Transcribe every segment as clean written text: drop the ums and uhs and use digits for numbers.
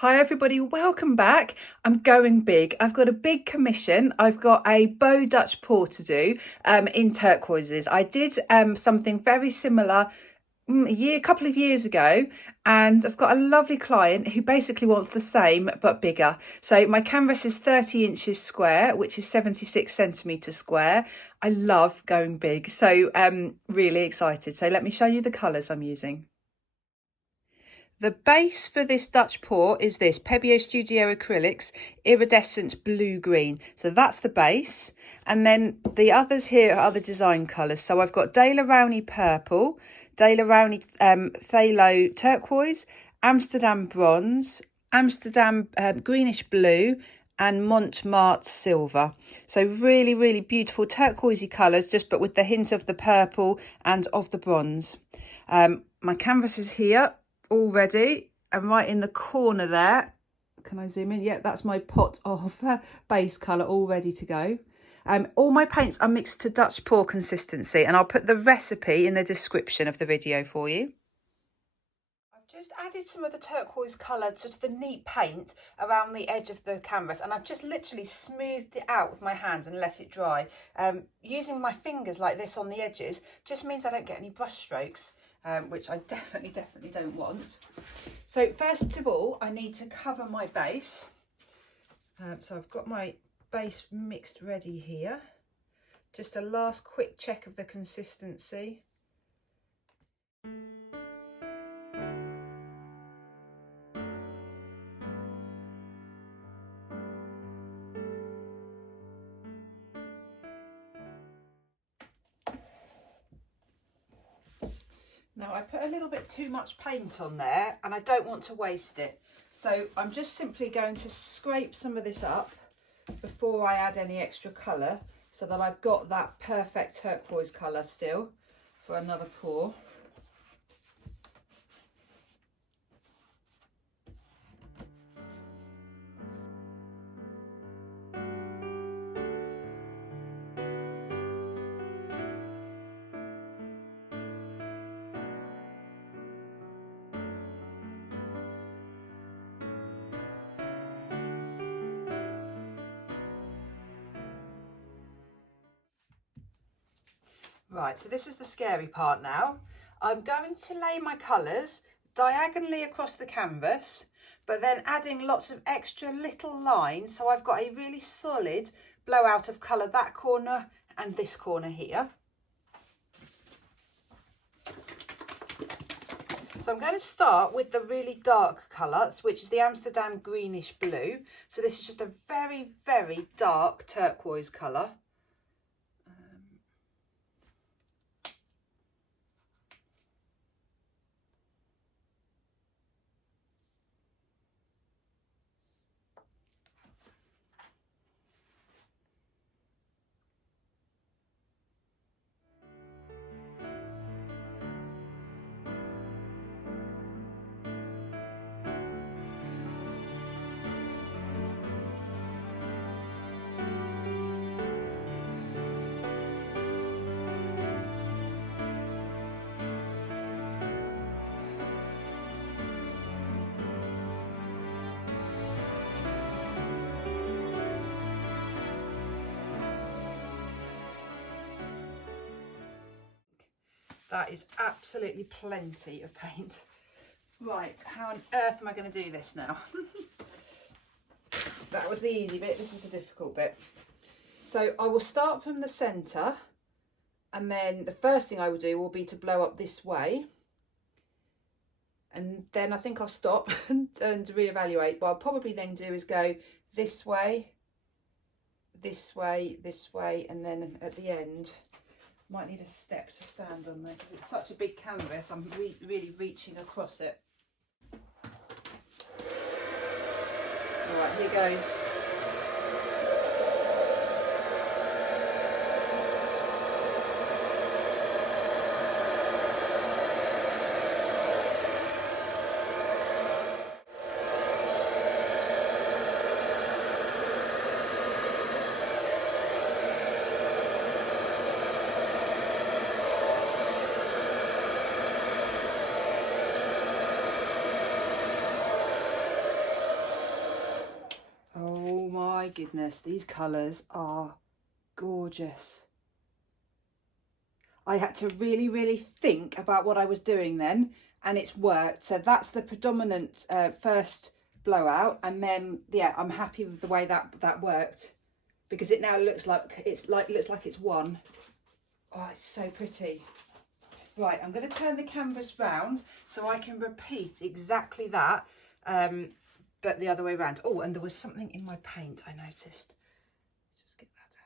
Hi everybody, welcome back. I'm going big. I've got a big commission. I've got a bow Dutch pour to do in turquoises. I did something very similar a couple of years ago, and I've got a lovely client who basically wants the same but bigger. So my canvas is 30 inches square, which is 76 centimetres square. I love going big, so really excited. So let me show you the colours I'm using. The base for this Dutch pour is this Pebeo Studio Acrylics Iridescent Blue Green. So that's the base. And then the others here are other design colours. So I've got Dale Rowney Purple, Dale Rowney Phthalo Turquoise, Amsterdam Bronze, Amsterdam Greenish Blue, and Montmartre Silver. So really, really beautiful turquoisey colours, just but with the hint of the purple and of the bronze. My canvas is here all ready, and right in the corner there, can I zoom in? Yeah, that's my pot of base colour all ready to go. All my paints are mixed to Dutch pour consistency, and I'll put the recipe in the description of the video for you. I've just added some of the turquoise colour to the neat paint around the edge of the canvas, and I've just literally smoothed it out with my hands and let it dry. Using my fingers like this on the edges just means I don't get any brush strokes. Which I definitely don't want. So first of all, I need to cover my base. So I've got my base mixed ready here. Just a last quick check of the consistency. Now I put a little bit too much paint on there and I don't want to waste it. So I'm just simply going to scrape some of this up before I add any extra colour, so that I've got that perfect turquoise colour still for another pour. Right, so this is the scary part now. I'm going to lay my colours diagonally across the canvas, but then adding lots of extra little lines, so I've got a really solid blowout of colour that corner and this corner here. So I'm going to start with the really dark colour, which is the Amsterdam Greenish Blue. So this is just a very, very dark turquoise colour. That is absolutely plenty of paint. Right, how on earth am I going to do this now? That was the easy bit, this is the difficult bit. So I will start from the centre, and then the first thing I will do will be to blow up this way. And then I think I'll stop and reevaluate. What I'll probably then do is go this way, this way, this way, and then at the end, might need a step to stand on there because it's such a big canvas. I'm really reaching across it. All right, here goes. my goodness, these colours are gorgeous. I had to really think about what I was doing then, and it's worked. So that's the predominant first blowout, and then yeah, I'm happy with the way that worked, because it now looks like it's one. Oh, it's so pretty. Right, I'm going to turn the canvas round so I can repeat exactly that, but the other way around. Oh, and there was something in my paint I noticed. Just get that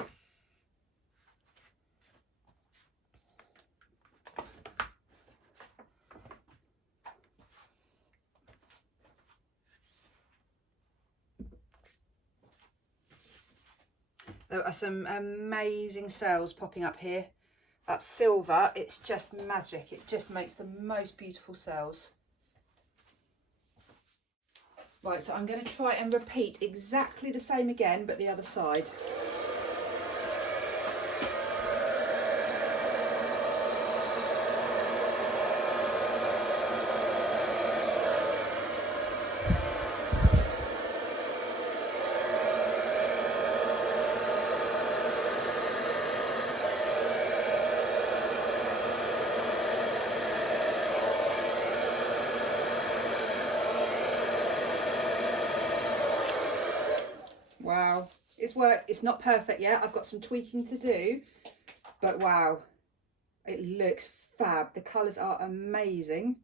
out. There are some amazing cells popping up here. That silver, it's just magic. It just makes the most beautiful cells. Right, so I'm going to try and repeat exactly the same again, but the other side. Wow, it's worked. It's not perfect yet. I've got some tweaking to do, but wow, it looks fab. The colours are amazing.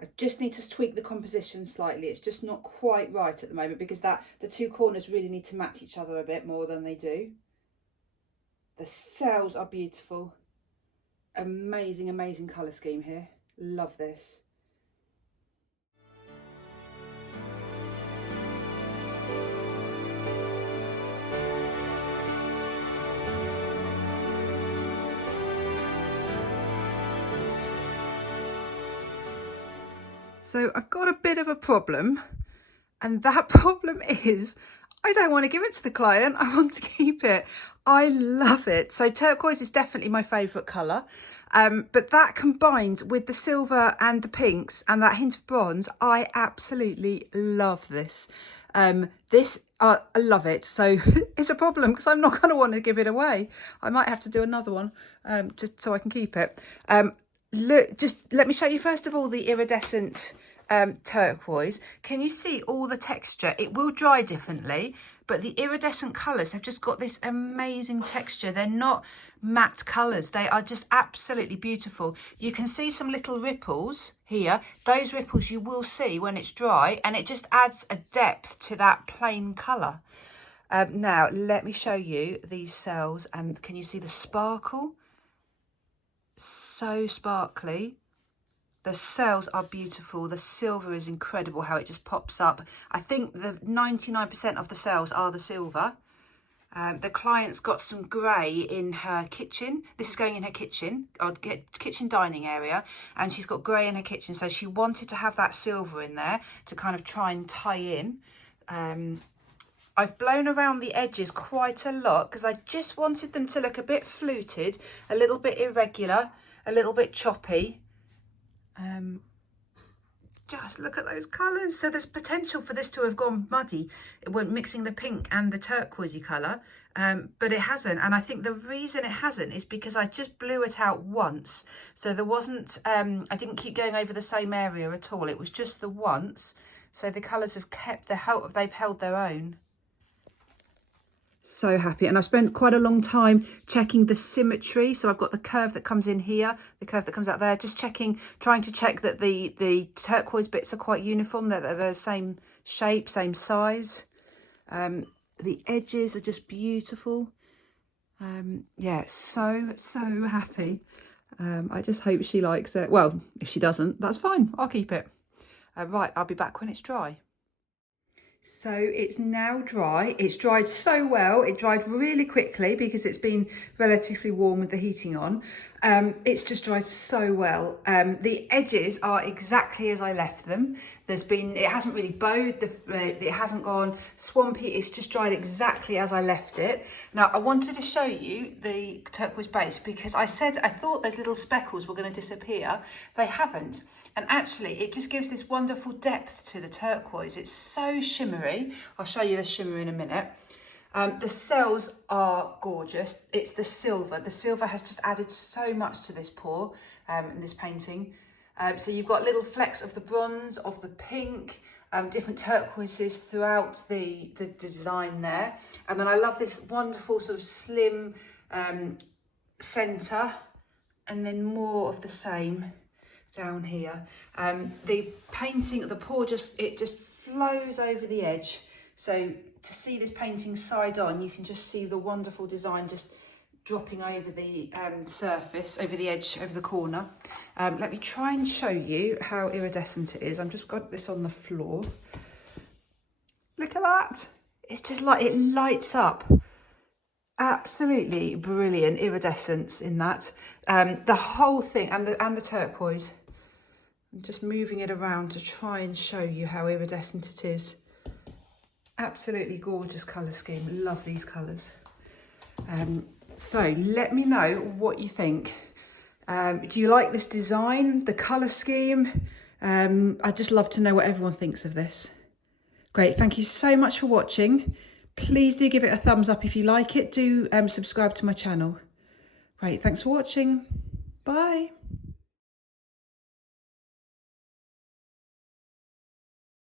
I just need to tweak the composition slightly. It's just not quite right at the moment, because the two corners really need to match each other a bit more than they do. The cells are beautiful. Amazing colour scheme here. Love this. So I've got a bit of a problem, and that problem is I don't want to give it to the client. I want to keep it. I love it. So turquoise is definitely my favourite colour, but that combined with the silver and the pinks and that hint of bronze, I absolutely love this. I love it. So it's a problem because I'm not going to want to give it away. I might have to do another one just so I can keep it. Look, just let me show you first of all the iridescent turquoise. Can you see all the texture? It will dry differently, but the iridescent colours have just got this amazing texture. They're not matte colours. They are just absolutely beautiful. You can see some little ripples here. Those ripples you will see when it's dry, and it just adds a depth to that plain colour. Now, let me show you these cells, and can you see the sparkle? So sparkly. The cells are beautiful. The silver is incredible how it just pops up. I think the 99% of the cells are the silver. The client's got some grey in her kitchen. This is going in her kitchen, or kitchen dining area, and she's got grey in her kitchen, so she wanted to have that silver in there to kind of try and tie in. I've blown around the edges quite a lot because I just wanted them to look a bit fluted, a little bit irregular, a little bit choppy. Just look at those colours. So there's potential for this to have gone muddy when mixing the pink and the turquoisey colour, but it hasn't. And I think the reason it hasn't is because I just blew it out once. So there wasn't, I didn't keep going over the same area at all. It was just the once. So the colours have kept they've held their own. So happy. And I've spent quite a long time checking the symmetry. So I've got the curve that comes in here, the curve that comes out there, just trying to check that the turquoise bits are quite uniform, that they're the same shape, same size. The edges are just beautiful. Yeah, so happy. I just hope she likes it. Well, if she doesn't, that's fine. I'll keep it. Right, I'll be back when it's dry. So it's now dry. It's dried so well. It dried really quickly because it's been relatively warm with the heating on. It's just dried so well. The edges are exactly as I left them. It hasn't really bowed, it hasn't gone swampy, it's just dried exactly as I left it. Now, I wanted to show you the turquoise base because I thought those little speckles were going to disappear. They haven't. And actually, it just gives this wonderful depth to the turquoise. It's so shimmery. I'll show you the shimmer in a minute. The cells are gorgeous. It's the silver. The silver has just added so much to this pour in this painting. So you've got little flecks of the bronze, of the pink, different turquoises throughout the design there. And then I love this wonderful sort of slim centre, and then more of the same down here. The painting, the pour just flows over the edge. So to see this painting side on, you can just see the wonderful design just dropping over the surface, over the edge, over the corner. Let me try and show you how iridescent it is. I've just got this on the floor. Look at that. It's just like, it lights up. Absolutely brilliant iridescence in that. The whole thing, and the turquoise. I'm just moving it around to try and show you how iridescent it is. Absolutely gorgeous colour scheme. Love these colours. So let me know what you think. Do you like this design, the colour scheme? I'd just love to know what everyone thinks of this. Great, thank you so much for watching. Please do give it a thumbs up if you like it. Do subscribe to my channel. Great, thanks for watching. Bye.